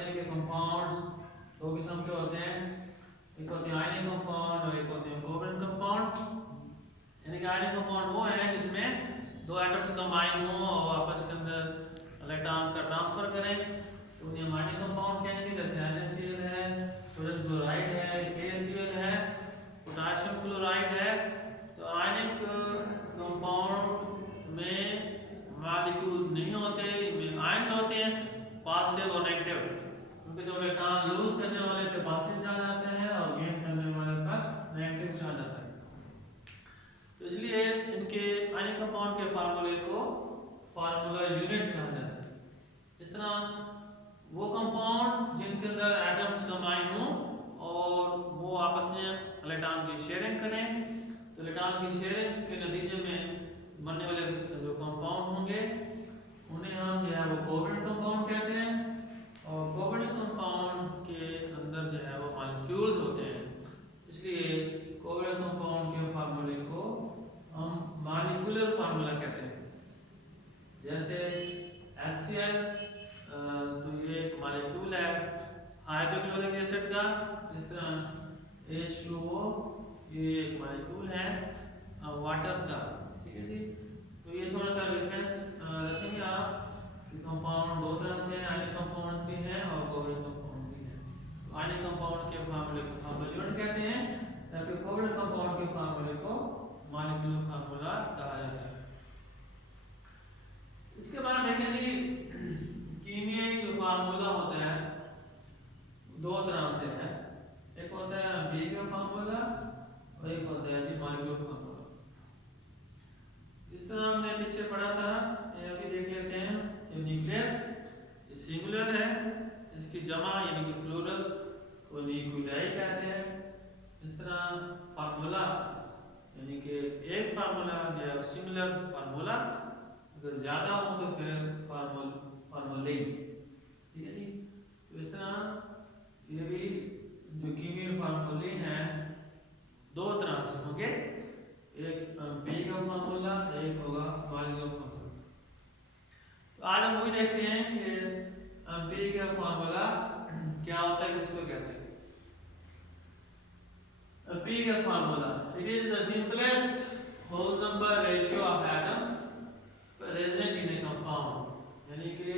हैं कि कंपाउंड्स दो किस्म के होते हैं, एक होते हैं आयनिक कंपाउंड और एक होते हैं कोवलेंट कंपाउंड। यानी कि आयनिक कंपाउंड वो है जिसमें दो एटम्स कंबाइन हों और आपस के अंदर इलेक्ट्रॉन का ट्रांसफर करें, तो उन्हें हम आयनिक कंपाउंड कहेंगे। जैसे NaCl है, सोडियम क्लोराइड है, KCl है, पोटाशियम क्लोराइड है। तो आयनिक कंपाउंड में मॉलिक्यूल नहीं होते, इनमें आयन होते हैं पॉजिटिव और नेगेटिव। उनके जो इलेक्ट्रॉन लूज करने वाले पे पॉजिटिव चार्ज आते हैं और गेन करने वाले पर नेगेटिव चार्ज आता है। तो इसलिए इनके आयनिक कंपाउंड के फार्मूले को फार्मूला यूनिट कहा जाता है। इस तरह वो कंपाउंड जिनके अंदर एटम्स कंबाइन हों और वो आपस में इलेक्ट्रॉन की शेयरिंग करें, तो इलेक्ट्रॉन की शेयरिंग के नतीजे में बनने वाले जो कंपाउंड होंगे उन्हें हम जो है वो कोवलेंट कंपाउंड कहते हैं। और कोवलेंट कंपाउंड के अंदर जो है वो मॉलिक्यूल्स होते हैं, इसलिए कोवलेंट कंपाउंड के फार्मूले को हम मॉलिक्यूलर फार्मूला कहते हैं। जैसे HCl, तो ये एक मॉलिक्यूल है हाइड्रोक्लोरिक एसिड का। इस तरह H2O ये एक मॉलिक्यूल है वाटर का, ठीक है जी। तो ये थोड़ा सा डिफरेंस रखेंगे आप कि कंपाउंड दो तरह से आयनिक कंपाउंड भी हैं और कोवलेंट कंपाउंड भी हैं। तो आयनिक कंपाउंड के फार्मूले को फार्मूला यूनिट कहते हैं, जबकि कोवलेंट कंपाउंड के फार्मूले को मॉलिक्यूलर फार्मूला कहा जाता है। इसके बाद देखेंगे कीमियाई जो फार्मूला होता है दो तरह से है, एक होता है एम्पिरिकल फार्मूला और एक होता है जी मॉलिक्यूलर फार्मूला। जिस तरह हमने पीछे पढ़ा था, ये अभी देख लेते हैं। ये न्यूक्लियस सिंगुलर है, इसकी जमा यानी कि प्लूरल को न्यूक्लियाई कहते हैं। इस तरह फार्मूला यानी कि एक फार्मूला या सिंगुलर फार्मूला, अगर ज्यादा हो तो फिर फार्मूले, ठीक है जी। तो इस तरह ये भी जो कीमियाई फार्मूले हैं दो तरह से होंगे, एक एम्पिरिकल फार्मूला, एक होगा मॉलिक्यूलर फार्मूला। तो आज हम वही देखते हैं कि एम्पिरिकल फार्मूला क्या होता है, किसको कहते हैं। Empirical formula, it is the simplest whole number ratio of atoms present in a compound. यानी कि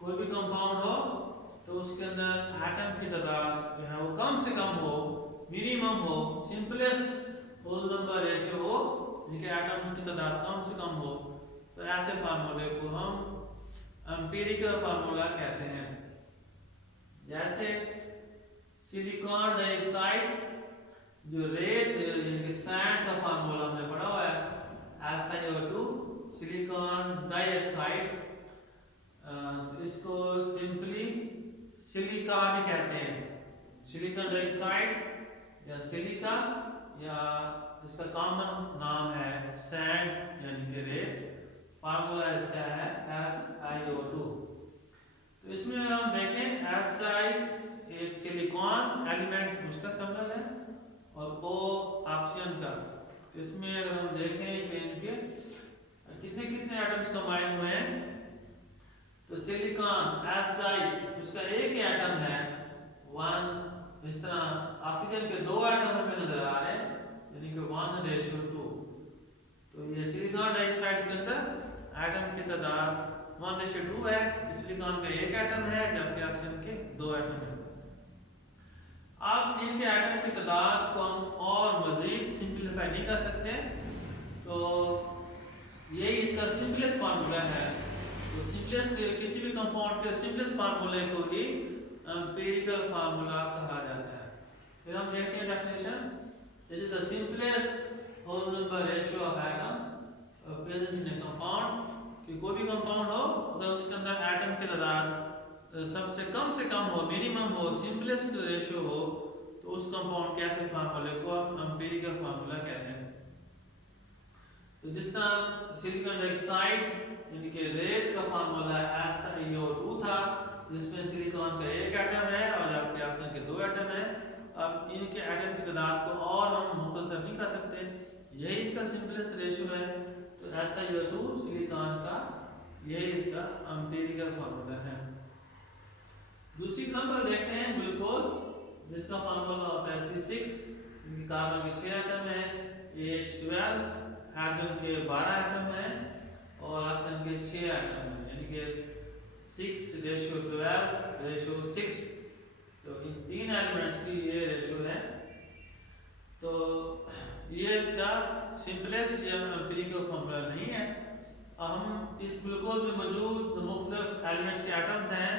कोई भी कंपाउंड हो तो उसके अंदर एटम की तादाद जो है वो कम से कम हो, मिनिमम हो, सिंपलेस्ट होल नंबर रेशियो हो, यानी कि एटम की तादाद कम से कम हो, तो ऐसे फार्मूले को हम एम्पिरिकल फार्मूला कहते हैं। जैसे सिलिकॉन डाइऑक्साइड जो रेत यानी कि सैंड का फार्मूला हमने पढ़ा हुआ है SiO2 सिलिकॉन डाइऑक्साइड, तो इसको सिंपली सिलिका भी कहते हैं। सिलिकॉन डाइऑक्साइड या सिलिका या इसका कॉमन नाम है सैंड यानी कि रेत। फार्मूला इसका है SiO2। तो इसमें हम देखें Si एक सिलिकॉन एलिमेंट उसका सिंबल है और O ऑक्सीजन का। तो इसमें अगर हम देखें कि इनके कितने कितने एटम्स कंबाइन हुए हैं, तो सिलिकॉन Si उसका एक ही एटम है 1। इस तरह ऑक्सीजन के दो एटम हमें नजर आ रहे हैं यानी कि 1:2। तो ये सिलिकॉन डाइऑक्साइड के अंदर एटम की तादाद 1:2 है। सिलिकॉन का एक एटम है जबकि ऑक्सीजन के दो एटम है। अब इनके एटम की तादाद को हम और मजीद सिंपलीफाई नहीं कर सकते, तो यही इसका सिंपलेस्ट फार्मूला है। तो सिंपलेस्ट किसी भी कंपाउंड के सिंपलेस्ट फार्मूले को ही एम्पिरिकल फार्मूला कहा जाता है। फिर हम देखते हैं definition, this is the simplest whole number ratio of atoms present in a compound. कि कोई भी कंपाउंड हो अगर उसके अंदर एटम की तादाद सबसे कम हो, मिनिमम हो, सिंपलेस्ट रेशियो हो, तो उस कंपाउंड के ऐसे फार्मूले को हम एम्पिरिकल फार्मूला कहते हैं। तो जिस तरह सिलिकॉन डाइऑक्साइड यानी कि रेत का फार्मूला SiO2 था, जिसमें सिलिकॉन का एक एटम है और जबकि ऑक्सीजन के दो एटम है। अब इनके एटम की तादाद को और हम मुख्तसर नहीं कर सकते, यही इसका सिंपलेस्ट रेशियो है। तो SiO2 सिलिकॉन का यही इसका एम्पिरिकल फार्मूला है। दूसरी एग्जांपल देखते हैं ग्लूकोज, जिसका फार्मूला होता है C6। इनके कार्बन के 6 एटम है, AH12, हाइड्रोजन के 12 एटम है और ऑक्सीजन के 6 एटम है, यानी कि 6:12:6। तो इन तीन एलिमेंट्स की ये रेशियो है। तो ये इसका सिंपलेस्ट या एम्पिरिकल फार्मूला नहीं है। हम इस ग्लूकोज में मौजूद मुख्तलिफ एलिमेंट्स के एटम्स हैं,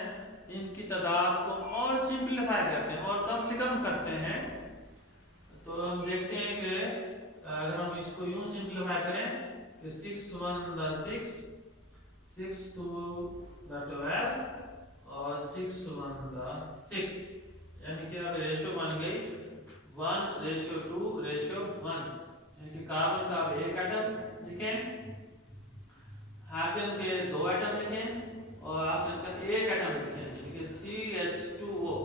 इनकी तादाद को और सिंप्लीफाई करते हैं और कम से कम करते हैं। तो हम देखते हैं कि अगर हम इसको यूं सिंप्लीफाई करें कि 6 1 6, 6 2 12 और 6 1 6, यानी कि अब रेशियो बन गई 1:2:1, यानी कि कार्बन का एक एटम लिखें, हाइड्रोजन के 2 एटम लिखें और ऑक्सीजन का एक एटम लिखें, ठीक है, CH2O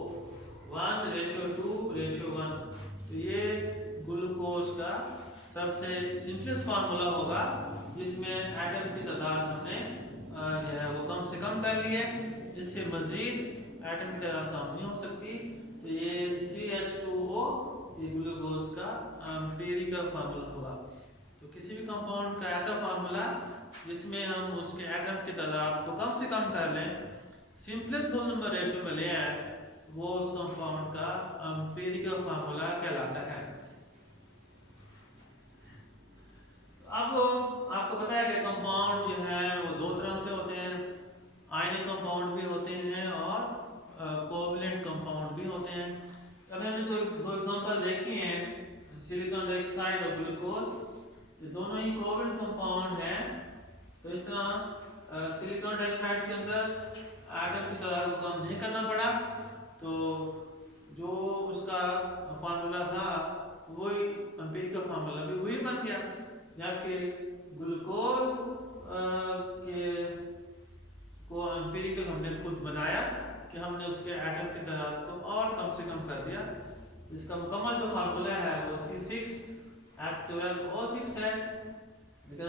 1:2:1। तो ये ग्लूकोज का सबसे सिंपलेस्ट फार्मूला होगा, जिसमें एटम की तादाद हमने जो है वो कम से कम कर ली है। इससे मजीद एटम की तादाद कम नहीं हो सकती। तो ये CH2O ये ग्लूकोज का एम्पिरिकल फार्मूला होगा। तो किसी भी कंपाउंड का ऐसा फार्मूला जिसमें हम उसके एटम की तादाद को कम से कम कर लें, सिंपलेस्ट होल नंबर रेशियो में ले आए, वो उस कंपाउंड का एम्पिरिकल फार्मूला कहलाता है। अब आपको पता है कि कंपाउंड जो है वो दो तरह से होते हैं, आयनिक कंपाउंड भी होते हैं और कोवलेंट कंपाउंड भी होते हैं। अब हमने दो एग्जांपल देखी हैं, सिलिकॉन डाइऑक्साइड और ग्लूकोज, ये दोनों ही कोवलेंट कंपाउंड हैं। तो इस तरह सिलिकॉन डाइऑक्साइड के अंदर एटम की तादाद को कम नहीं करना पड़ा, तो जो उसका फार्मूला था वही एम्पिरिकल फार्मूला भी वही बन गया। जबकि ग्लूकोज के को एम्पिरिकल हमने खुद बनाया कि हमने उसके एटम की तादाद को और कम से कम कर दिया। इसका मुकम्मल जो फार्मूला है वो C6H12O6 है, लेकिन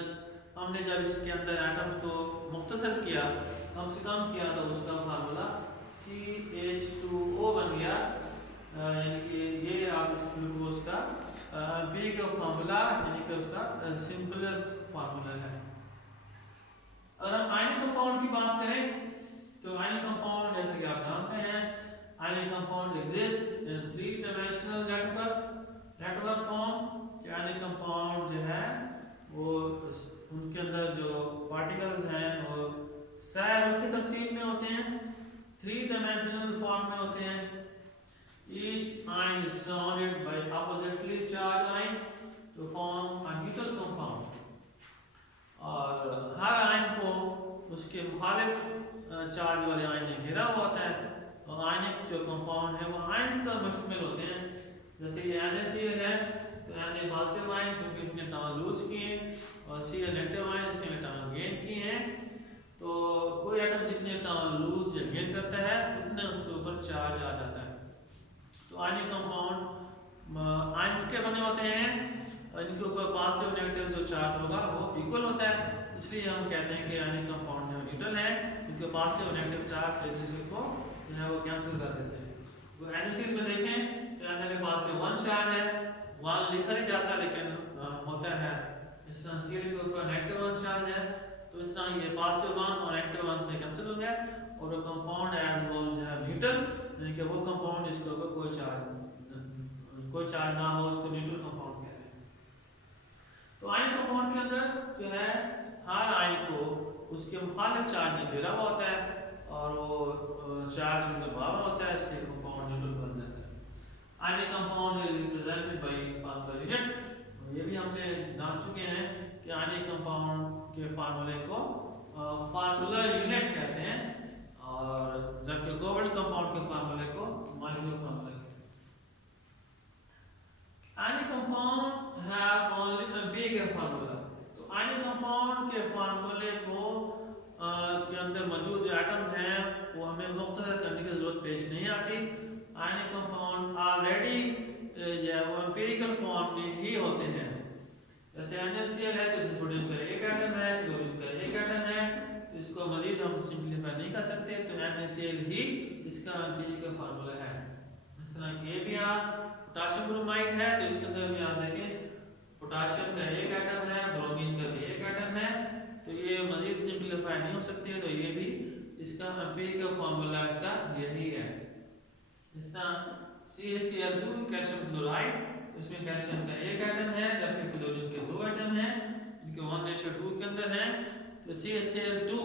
हमने जब इसके अंदर एटम्स को मुख्तसर किया, कम से कम किया, तो उसका फार्मूला CH2O बन गया। यानी कि ये आप इस ग्लूकोज का एम्पिरिकल फार्मूला, यानी कि उसका सिंपलेस्ट फार्मूला है। अगर हम आयनिक कंपाउंड की बात करें, तो आयनिक कंपाउंड जैसे कि आप जानते हैं, ionic compound exist in 3 dimensional network form. Ionic compound जो है वो उनके अंदर जो पार्टिकल्स हैं वो सैल की तरतीब में होते हैं, 3 डायमेंशनल फॉर्म में होते हैं। Each ion is surrounded by oppositely charged ion to form a neutral compound। और हर आयन को उसके मुखालिफ चार्ज वाले आयन ने घेरा हुआ होता है। और आयनिक जो कंपाउंड है वो आयन पर मुश्तमिल होते हैं। जैसे ये NaCl है, तो Na पॉजिटिव आयन क्योंकि इसने इलेक्ट्रॉन लूज किए हैं, और Cl नेगेटिव आयन इसने इलेक्ट्रॉन गेन किए हैं। तो कोई एटम जितने इलेक्ट्रॉन लूज या गेन करता है उतने उसके ऊपर चार्ज आ जाता है। तो आयनिक कंपाउंड आयन के बने होते हैं, इनके ऊपर पॉजिटिव नेगेटिव जो चार्ज होगा वो इक्वल होता है। इसलिए हम कहते हैं कि आयनिक कंपाउंड जो न्यूट्रल है, इनके पॉजिटिव और नेगेटिव चार्ज एक दूसरे को जो है वो कैंसिल कर देते हैं। वो NaCl में देखें तो Na में पॉजिटिव 1 चार्ज है, 1 लिखा नहीं जाता लेकिन होता है। इस तरह Cl के ऊपर नेगेटिव 1 चार्ज है, तो इस तरह ये पॉजिटिव 1 और नेगेटिव 1 से कैंसिल हो गया, और वो कंपाउंड एज होल जो है न्यूट्रल, यानी कि वो कंपाउंड जिसके ऊपर कोई चार्ज ना हो उसको न्यूट्रल कंपाउंड कहते हैं। तो आयन कंपाउंड के अंदर जो है हर आयन को उसके मुखालिफ चार्ज ने घेरा हुआ होता है, और वो चार्ज उनके बराबर होता है, इसलिए कंपाउंड न्यूट्रल बन जाता है। आयनिक compound is represented by formula unit. ये भी हमने जान चुके हैं कि आयनिक कंपाउंड के फार्मूले को फार्मूला यूनिट कहते हैं, और जबकि कोवलेंट कंपाउंड के फार्मूले को मॉलिक्यूलर फार्मूला कहते हैं। Ionic compound have only a bigger formula. तो आयनिक कंपाउंड के फार्मूले को के अंदर मौजूद जो एटम्स हैं वो हमें मुख्तसर करने की जरूरत पेश नहीं आती। आयनिक कंपाउंड ऑलरेडी जो है वो एम्पिरिकल फॉर्म में ही होते हैं। जैसे NaCl है तो इसमें सोडियम का एक एटम है, क्लोरीन का एक एटम है, तो तो इसको मजीद हम सिंप्लीफाई नहीं कर सकते, तो NaCl ही इसका एम्पिरिकल फार्मूला है। इस तरह KBr पोटेशियम ब्रोमाइड है, तो इसके अंदर भी याद देखें पोटेशियम का एक एटम है, ब्रोमीन का भी एक एटम है, तो ये मजीद सिंप्लीफाई नहीं हो सकते, तो ये भी इसका एम्पिरिकल फार्मूला इसका यही है। इस तरह CaCl2 कैल्शियम क्लोराइड, इसमें कैल्शियम का एक एटम है जबकि क्लोरीन के दो एटम हैं, इनके 1:2 के अंदर हैं। तो CaCl2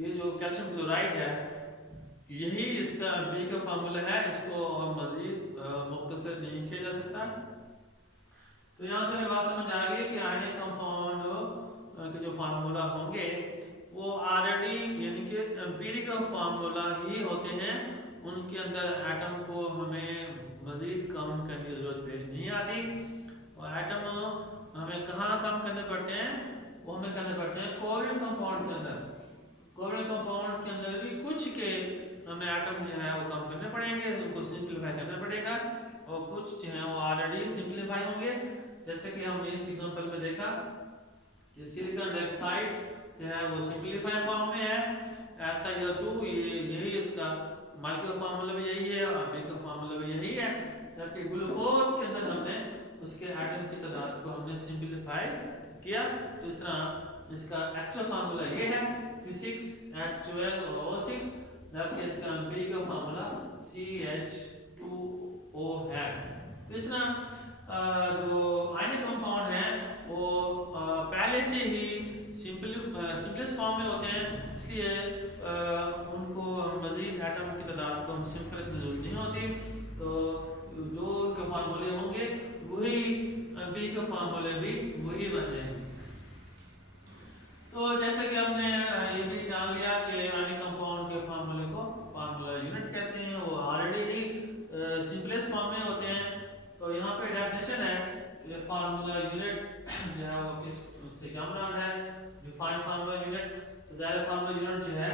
ये जो कैल्शियम क्लोराइड है यही इसका एम्पिरिकल फार्मूला है, इसको और मजीद मुख्तसर नहीं किया जा सकता। तो यहाँ से बात समझ आ गई कि आयनिक कंपाउंड के जो फार्मूला होंगे वो ऑलरेडी यानी कि एम्पिरिकल फार्मूला ही होते हैं, उनके अंदर एटम को हमें मजीद कम करने की जरूरत पेश नहीं आती। और एटम हमें कहाँ कम करने पड़ते हैं, वो हमें करने पड़ते हैं कोवलेंट कंपाउंड के अंदर। कोवलेंट कंपाउंड के अंदर भी कुछ के हमें एटम जो है वो कम करने पड़ेंगे, उनको सिंप्लीफाई करना पड़ेगा, और कुछ जो है वो ऑलरेडी सिंप्लीफाई होंगे। जैसे कि हमने इस एग्जांपल में देखा कि सिलिकॉन डाइऑक्साइड जो है वो सिंप्लीफाई फॉर्म में है, SiO2 यही इसका माइक्रो फार्मूला भी यही है और एम्पिरिकल फार्मूला भी यही है। जबकि ग्लूकोज के अंदर हमने उसके एटम की तादाद को हमने सिंप्लीफाई किया, तो इस तरह इसका एक्चुअल फार्मूला ये है C6H12O6, जबकि इसका एम्पिरिकल फार्मूला CH2O है। तो इस तरह जो आयनिक कंपाउंड है वो पहले से ही सिंपलेस्ट फॉर्म में होते हैं, इसलिए उनको मजीद एटम की तादाद को हम सिंपल करने की जरूरत नहीं होती। तो जो उनके फार्मूले होंगे वही एम्पिरिकल फार्मूले भी वही बनते हैं। तो जैसे कि हमने ये भी जान लिया कि आयनिक कंपाउंड के फार्मूले को फार्मूला यूनिट कहते हैं, वो ऑलरेडी ही सिंपलेस्ट फॉर्म में होते हैं। तो यहाँ पे डेफिनेशन है कि फार्मूला यूनिट जो है वो किस से क्या मुराद है, डिफाइन फार्मूला यूनिट। तो ज़ाहिर फार्मूला यूनिट जो है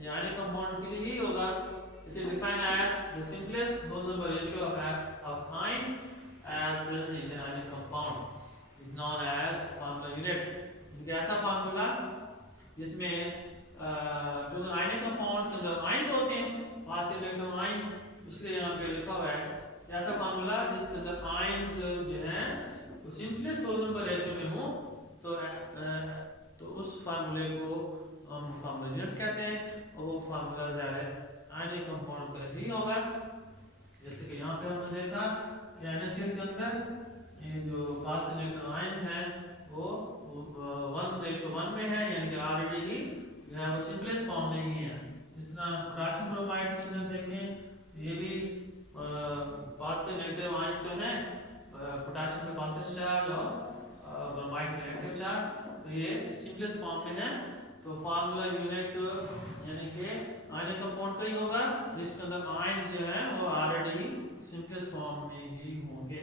ये आयनिक कंपाउंड के लिए ही होगा। It is defined as the simplest whole number ratio of ions as present in the ionic compound is known as formula unit. इनका ऐसा फार्मूला जिसमें जो आयनिक कंपाउंड के अंदर आयन होते हैं, पॉजिटिव इलेक्ट्रॉन आयन, इसलिए यहाँ पे लिखा हुआ है ऐसा फार्मूला जिसके अंदर आयंस जो हैं वो सिंपलेस्ट होल नंबर रेशियो में हो, तो उस फार्मूले को हम फार्मूला यूनिट कहते हैं, और वो फार्मूला ज़ाहिर है आयनिक कंपाउंड का ही होगा। जैसे कि यहाँ पे हमने देखा कि NaCl के अंदर ये जो पॉजिटिव इलेक्ट्रॉन आयंस हैं वो 1:1 में है, यानी कि ऑलरेडी ही जो है वो सिंपलेस्ट फॉर्म में ही है। इस तरह पोटेशियम ब्रोमाइड के अंदर देखें ये भी पॉजिटिव नेगेटिव आयंस तो हैं, पोटेशियम में पॉजिटिव चार्ज और ब्रोमाइड में नेगेटिव चार्ज, तो ये सिंपलेस्ट फॉर्म में है। तो फार्मूला यूनिट यानी कि आयनिक कंपाउंड का ही होगा जिसके अंदर आयन जो है वो ऑलरेडी सिंपलेस्ट फॉर्म में ही होंगे।